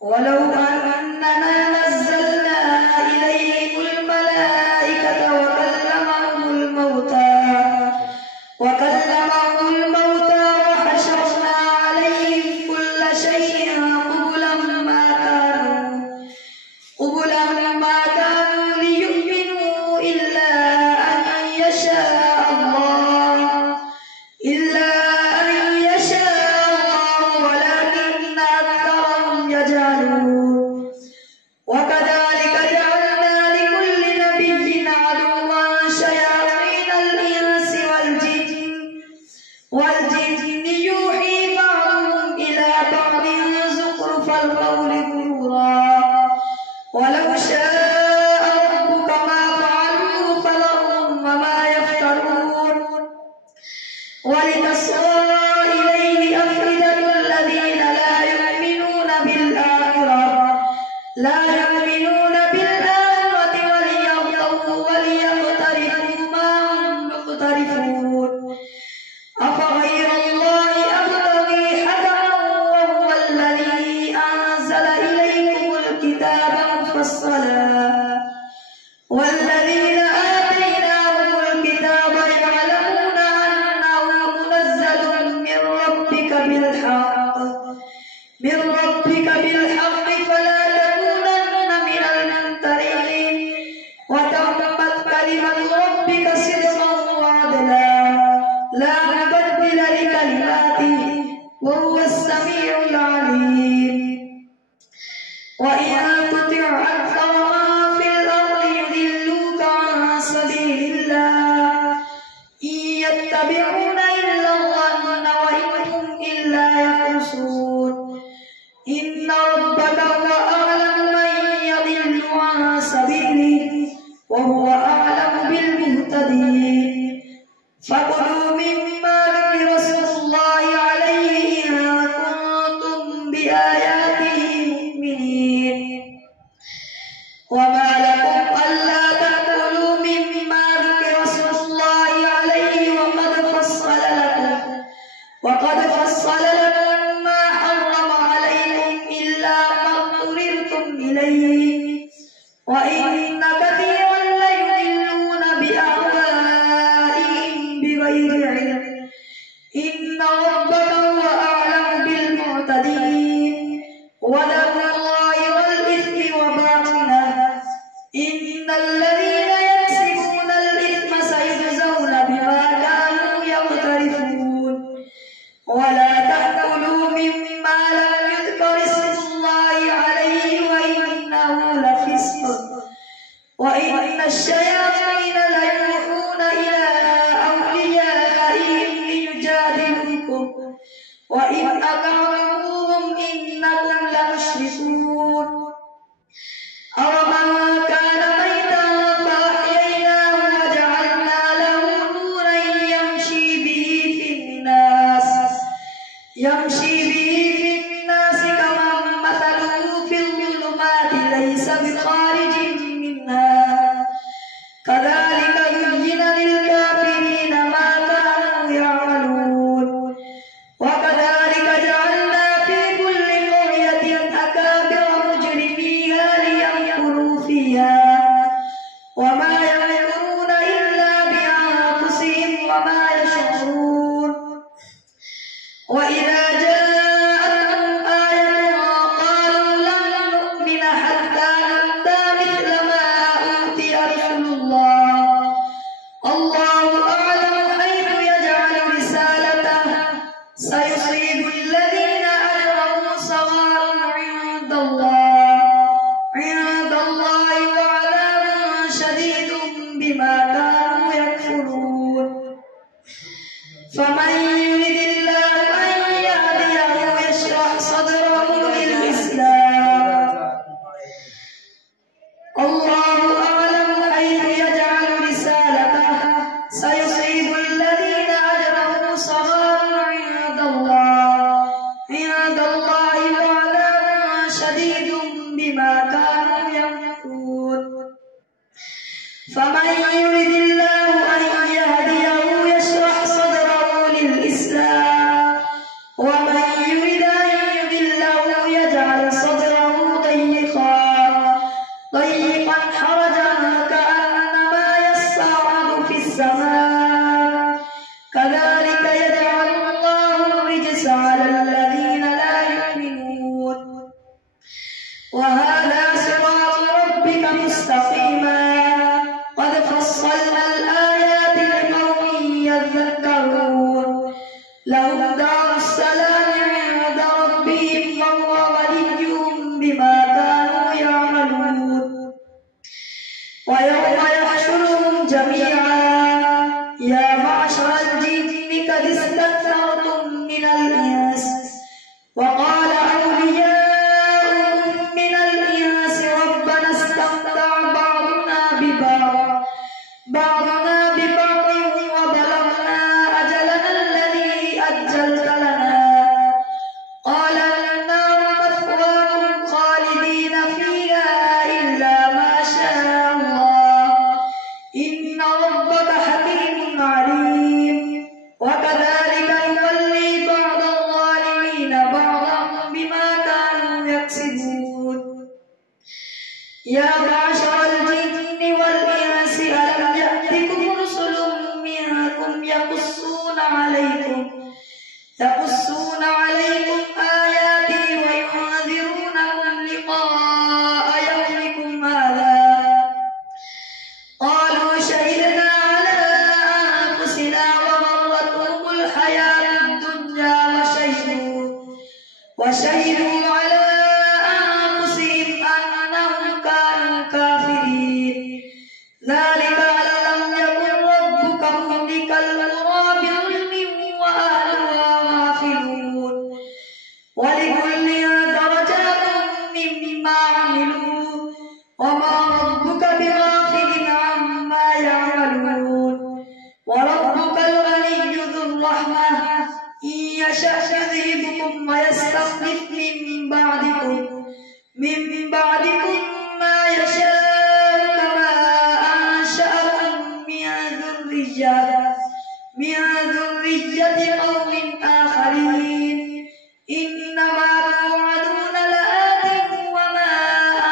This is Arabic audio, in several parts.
ولو أننا نزلنا إليهم الملائكة وكلمهم الموتى وحشرنا عليهم كل شيء قبلا ما كانوا ليؤمنوا إلا أن يشاء الله ولكن أكثرهم يجهلون. وكذلك جعلنا لكل نبي عدوا شياطين الإنس والجن يوحي بعضهم إلى بعض زخرف القول غرورا ولو شاء ربك ما فعلوه فذرهم وما يفترون. ولتصغى إليه أفئدة الذين لا يؤمنون بالآخرة وليقترفوا ما هم مقترفون. أفغير الله أبتغي حكما وهو الذي أنزل إليكم الكتاب مفصلا والذين آتيناهم الكتاب يعلمون أنه منزل من ربك بالحق فلا تكونن من الممترين. وتمت كلمة ربك صدقا وعدلا لا مبدل لكلماته وهو السميع العليم. وإن تطع أكثر من في الأرض يضلوك عن سبيل الله إن يتبعون إلا الظن وإن هم إلا يخرصون. إن ربك هو أعلم من يضل عن سبيله وهو أعلم بالمهتدين. فكلوا مما ذكر اسم الله عليه إن كنتم بآياته مؤمنين. وما لكم ألا تأكلوا مما ذكر اسم الله عليه وقد فصل لكم ما حرم عليكم إلا ما اضطررتم إليه وإن كثيرا ليضلون بأهوائهم بغير علم. إن ربك هو أعلم بالمعتدين. وذروا ظاهر الإثم وباطنه إن الذين يكسبون الإثم سيجزون بما كانوا يقترفون. ولا تأكلوا مما لم يذكر اسم الله عليه وإنه لفسق وإن الشياطين ليوحون إلى أوليائهم ليجادلوكم وإن أطعتموهم إنكم لمشركون. أومن كان ميتا فأحييناه وجعلنا له نورا يمشي به في الناس كمن مثله في الظلمات ليس بخارج منها. كذلك زين للكافرين ما كانوا يعملون. وكذلك جعلنا في كل قرية أكابر مجرميها ليمكروا فيها وما يمكرون إلا بأنفسهم وما يشعرون. وإذا جاءتهم آية قالوا لن نؤمن حتى نؤتى مثل ما أوتي رسل الله أعلم حيث يجعل رسالته سيصيب الذين أجرموا صغار عند الله وعذاب شديد بما كانوا يكفرون. فمن يرد الله أن يهديه يشرح صدره للإسلام. الله أعلم حيث يجعل رسالته سيصيب الذين أجرموا صغار عند الله وعذاب شديد بما كانوا يكفرون. فمن يرد الله أن يهديه يشرح صدره للإسلام ومن يرد أن يضله يجعل صدره يا معشر الجن والإنس ألم يأتكم رسل منكم يقصون عليكم آياتي وينذرونكم لقاء يومكم هذا قالوا شهدنا على أنفسنا وغرتهم الحياة الدنيا وشهدوا على أنفسهم أنهم كانوا كافرين ذلك أن لم يكن ربك مهلك القرى بظلم وأهلها غافلون ولكل درجات مما عملوا وما ربك بغافل عما يعملون وربك الغني ذو الرحمة إن يشأ يذهبكم ويستخلف من بعدكم ما يشاء كما أنشأكم من ذرية قوم آخرين إنما توعدون لآت وما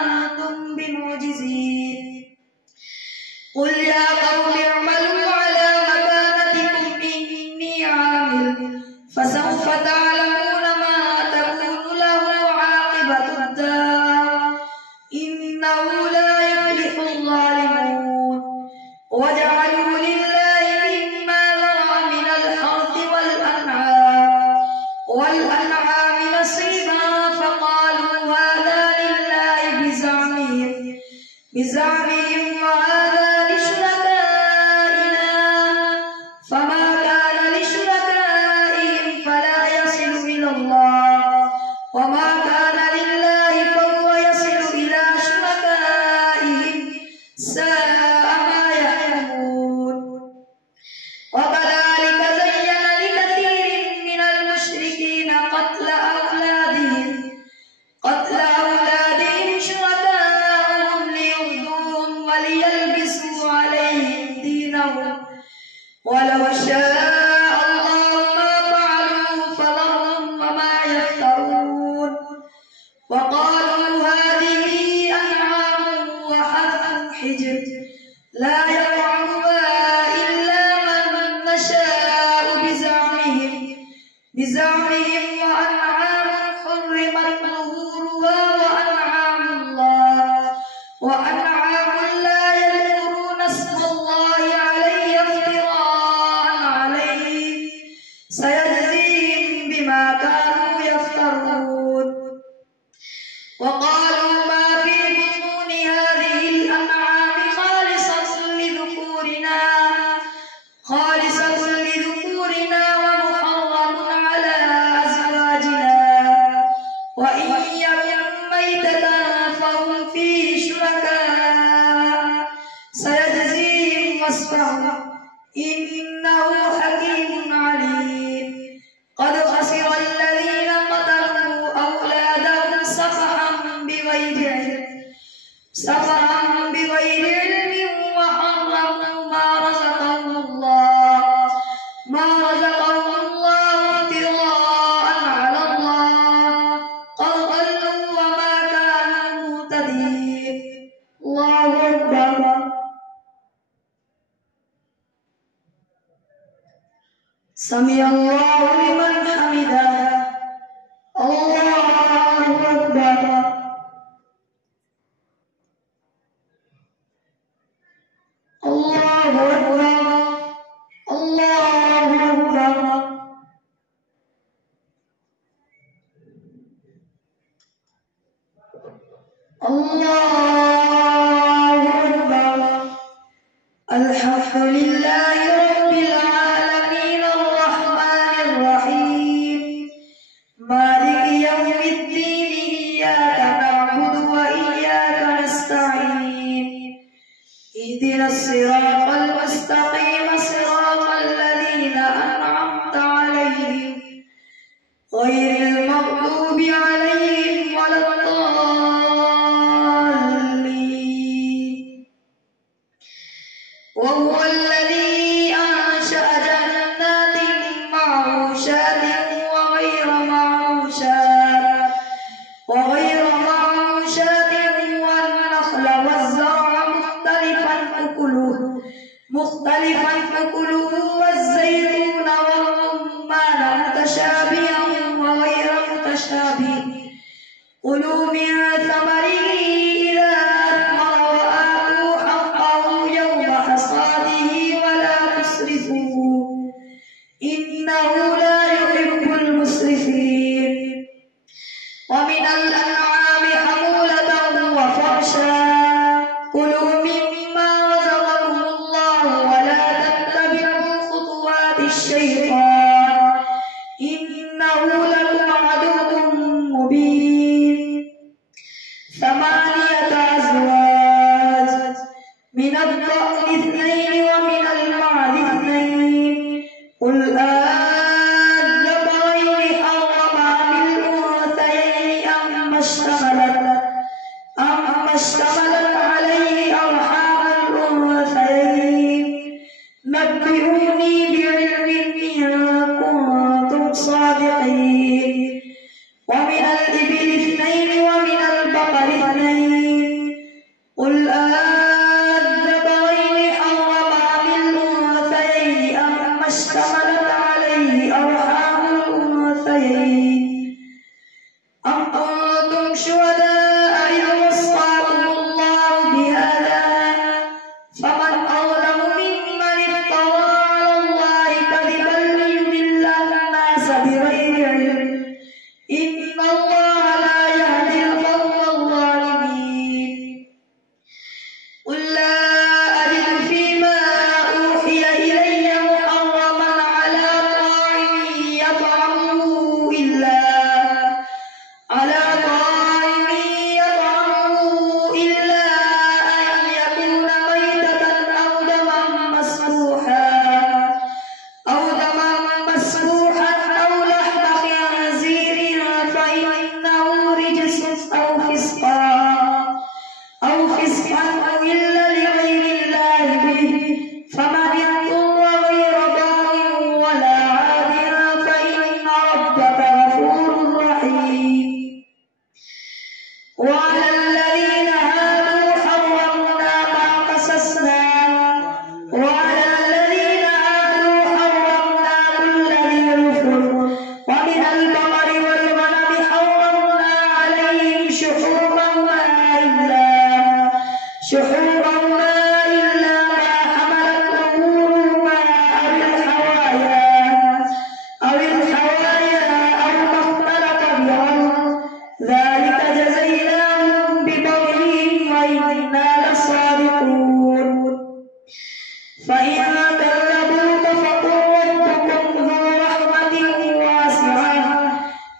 أنتم بمعجزين قل يا قوم اعملوا على مكانتكم إني عامل فسوف تعلمون ما تكون له عاقبة الدار إنه لا يفلح الظالمون وجعلوا لله مما ذرأ من الحرث والأنعام نصيبا فقالوا هذا لله بزعمهم وهذا لشركائنا فما كان لشركائهم فلا يصل إلى الله وما كان لله فهو يصل إلى شركائهم ساء ما يحكمون وكذلك زين لكثير من المشركين قتل أولادهم شركاءهم ليردوهم وليلبسوا عليهم دينهم ولو شاء الله ما فعلوا فذرهم وما يفترون وقالوا هذه أنعام وحرث حجر لا يطعمها إلا من نشاء بزعمهم وأنعام حرمت ظهورها وأنعام لا يذكرون اسم الله عليه افتراء عليه سيجزيهم بما كانوا يفترون وقالوا ما في بطون هذه الأنعام خالصة لذكورنا ومحرم على أزواجنا وإن يكن ميتة فهم فيه شركاء سيجزيهم وصفهم إنه حكيم عليم قد خسر الذين قتلوا أولادهم سفها بغير علم وحرموا ما رزقهم الله افتراء على الله قد ضلوا وما كانوا مهتدين الله أكبر سمع الله لمن حمده الله أكبر الله أكبر الله أكبر الله أكبر الحمد لله رب العالمين الرحمن الرحيم مالك يوم الدين إياك نعبد وإياك نستعين اهدنا الصراط المستقيم صراط الذين أنعمت عليهم غير المغضوب عليهم ولا الضالين وهو الذي أنشأ جنات معروشات وغير معروشات والنخل كلوا من ثمره إذا أثمر وآتوا حقه يوم حصاده ولا تسرفوا إنه لا يحب المسرفين. ومن الأنعام حمولة وفرشا كلوا مما رزقكم الله ولا تتبعوا خطوات الشيطان إنه لكم عدو مبين. 8 أزواج من الضأن 2 ومن المعز 2 قل أذكرين حرم أم الأنثيين أما اشتملت عليه أرحام الأنثيين نبئوني بعلم إن كنتم صادقين. ومن الإبل 2 ومن البقر 2 قل أذكرين حرم أم الأنثيين أما اشتملت عليه أرحام الأنثيين أم كنتم شهداء إذ وصاكم الله بهذا فمن أظلم ممن افترى على الله كذبا ليضل الناس بغير علم إن الله لا يهدي القوم الظالمين. قل لا أجد فيما أوحي إلي محرما على طاعم يطعمه إلا أن يكون ميتة أو دما مسفوحا أو لحم خنزير فإنه رجس أو فسقا أهل لغير الله به فمن اضطر غير باغ ولا عاد فإن ربك غفور رحيم. وعلى الذين هادوا حرمنا ما قصصنا كل ذي ظفر ومن البقر والغنم حرمنا عليهم شحومهما إلا ما حملت ظهورهما أو الحوايا أو ما اختلط بعظم ذلك جزيناهم ببغيهم وإنا لصادقون. فإن كذبوك فقل ربكم ذو رحمة واسعة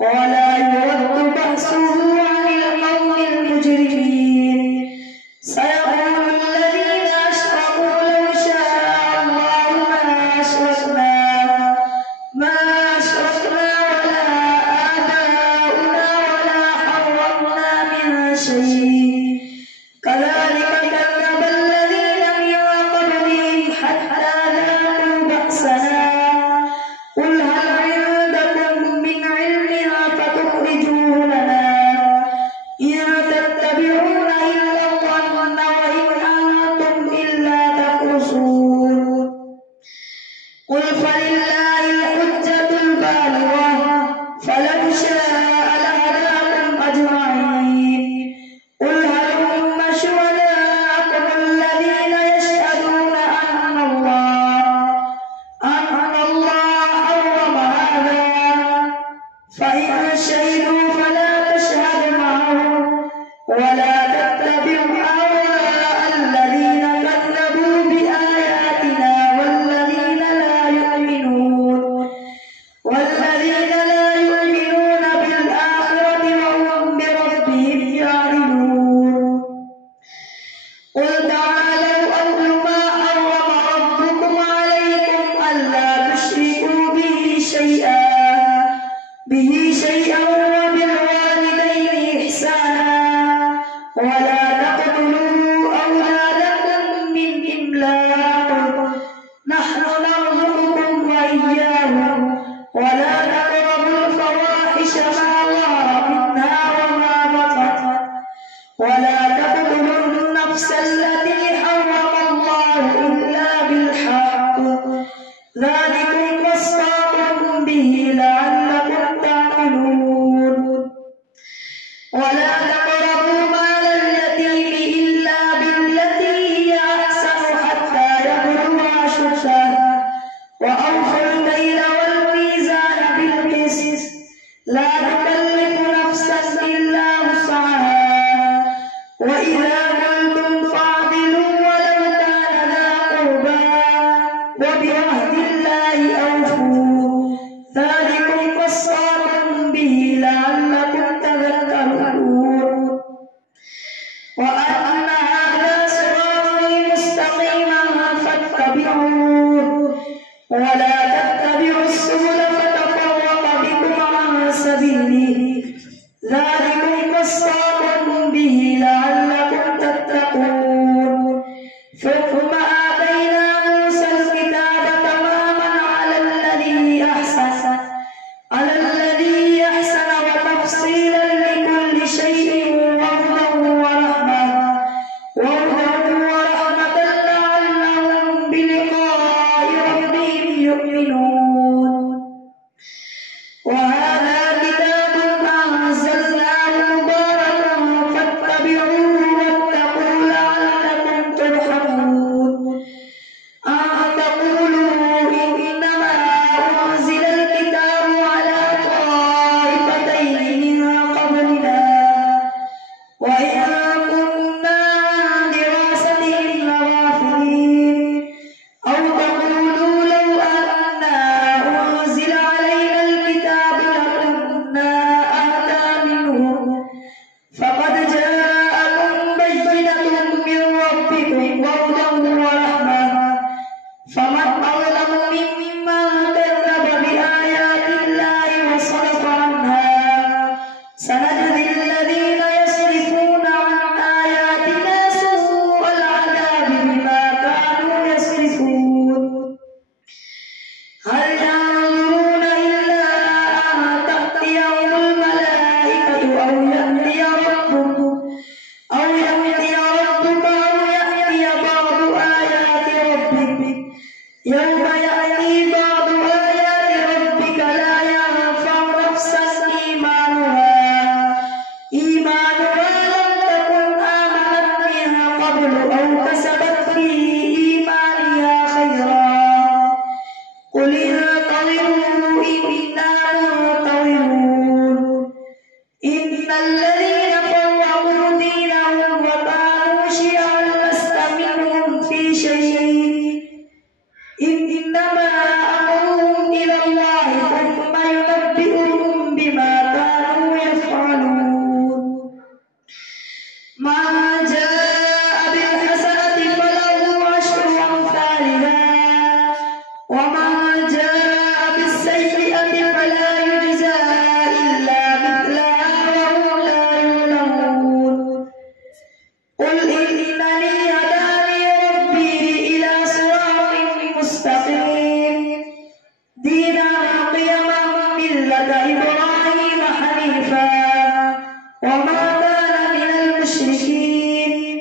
ولا يرد بأسه عن القوم المجرمين. سيقول الذين أشركوا لو شاء الله ما أشركنا ولا آباؤنا ولا حرمنا من شيء كذلك كذب الذين من قبلهم حتى ذاقوا بأسنا قل هل عندكم من علم فتخرجوه لنا إن تتبعون إلا الظن وإن أنتم إلا تخرصون. قل فلله الحجة البالغة فلو شاء لهداكم أجمعين. قل هلم شهداءكم الذين يشهدون أن الله حرم هذا فإن شهدوا فلا تشهد معهم ولا تتبع أهواء الذين كذبوا بآياتنا والذين لا يؤمنون بالآخرة وهم بربهم يعدلون. قل تعالوا أتل ما حرم ربكم عليكم ألا تشركوا به شيئا وبالوالدين إحسانا ولا تقتلوا أولادكم من إملاق نحن نرزقكم وإياهم ولا تقربوا الفواحش ما ظهر منها وما بطن ولا تقتلوا النفس التي حرم الله إلا بالحق ذلكم وصاكم به لعلكم تعقلون. ولا تقربوا مال اليتيم إلا بالتي هي أحسن حتى يبلغ أشده وأوفوا الكيل والميزان بالقسط لا نكلف نفسا إلا وسعها وإذا قلتم فاعدلوا ولو كان ذا قربى وبعهد الله أوفوا ذلكم وصاكم به لعلكم تذكرون وأن هذا صراطي مستقيما فاتبعوه ولا تتبعوا السبل فتفرق بكم عن سبيله ذلكم وصاكم به لعلكم تتقون ثم آتينا موسى الكتاب تماما على الذي أحسن وتفصيلا لكل شيء وهدى ورحمة لعلهم بلقاء ربهم يؤمنون وهذا كتاب أنزلناه مبارك فاتبعوه واتقوا لعلكم ترحمون أن تقولوا إنما أنزل الكتاب على طائفتين من قبلنا وإن كنا عن دراستهم لغافلين أو تقولوا لو أنا أنزل علينا الكتاب لكنا أهدى منهم فقد جاءكم بينة من ربكم وهدى ورحمة فمن أظلم ممن كذب بآيات الله وصرف عنها سنجزي الذين يصرفون عن آياتنا سوء العذاب بما كانوا يصرفون هل ينظرون إلا أن تأتيهم الملائكة أو يأتي ربك أو يأتي بعض آيات ربك يوم يأتي بعض آيات ربك لا ينفع نفسا إيمانها لم تكن آمنت من قبل أو كسبت في إيمانها خيرا قل انتظروا إنا منتظرون إن الذين فرقوا دينهم وكانوا شيعا لست منهم في شيء إنما أمرهم إلى الله ثم ينبئهم بما كانوا يفعلون من جاء بالحسنة فله عشر أمثالها ومن جاء بالسيئة فلا يجزى إلا مثلها وهم لا يظلمون قل إنني هداني ربي إلى صراط مستقيم دينا قيما ملة إبراهيم حنيفا وما كان من المشركين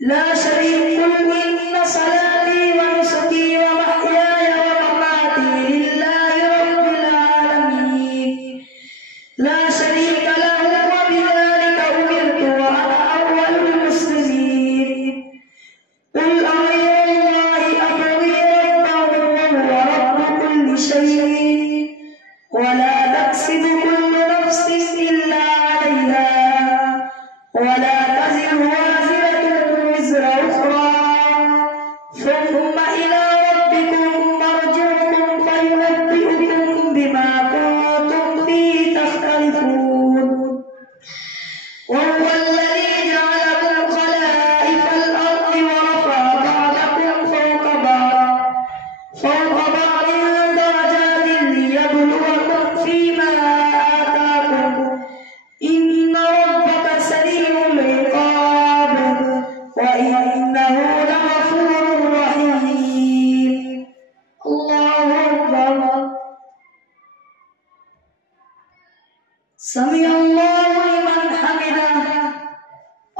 لا شريك إن صلاتي ونسكي ومحياي ومماتي لله رب العالمين لا شريك له وبذلك أمرت وأنا أول المسلمين قل أغير الله أبغي ربا وهو رب كل شيء ولا تكسب كل نفس إلا عليها ولا تزر وازرة وزر أخرى ثم إلى ربكم مرجعكم فينبئكم بما كنتم فيه تختلفون وهو الذي جعلكم خلائف الأرض ورفع بعضكم فوق بعض درجات ليبلوكم فيما آتاكم إن ربك سريع العقاب وإنه لغفور رحيم الله أكبر سمع الله لمن حمده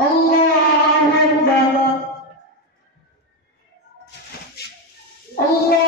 الله أكبر الله